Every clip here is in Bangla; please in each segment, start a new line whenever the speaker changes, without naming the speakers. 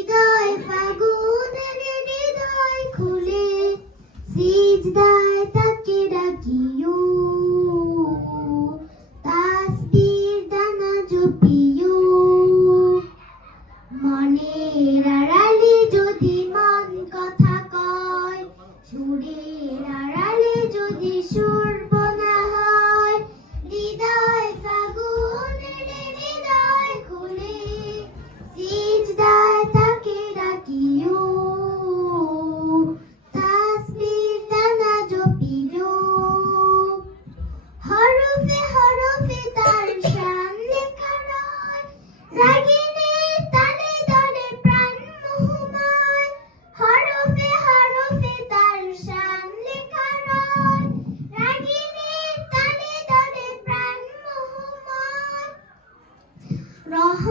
হৃদয় ফাগুনে হৃদয় খুলে সিজদায় তাকে ডাকিও। তাসবির দানা জপি 然后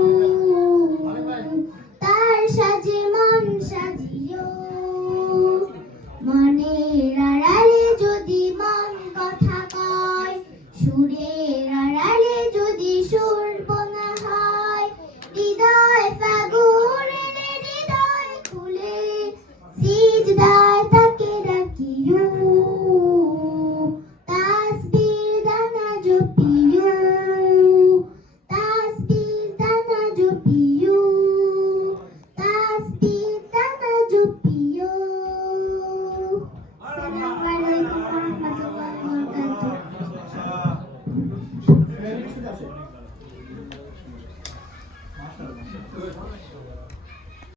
সুরের আড়ালে যদি সুর বোনা হয়, হৃদয় ফাগুন এলে হৃদয় খুলে সিজদায় তাকে ডাকি তাসবির দানা জপি Gracias.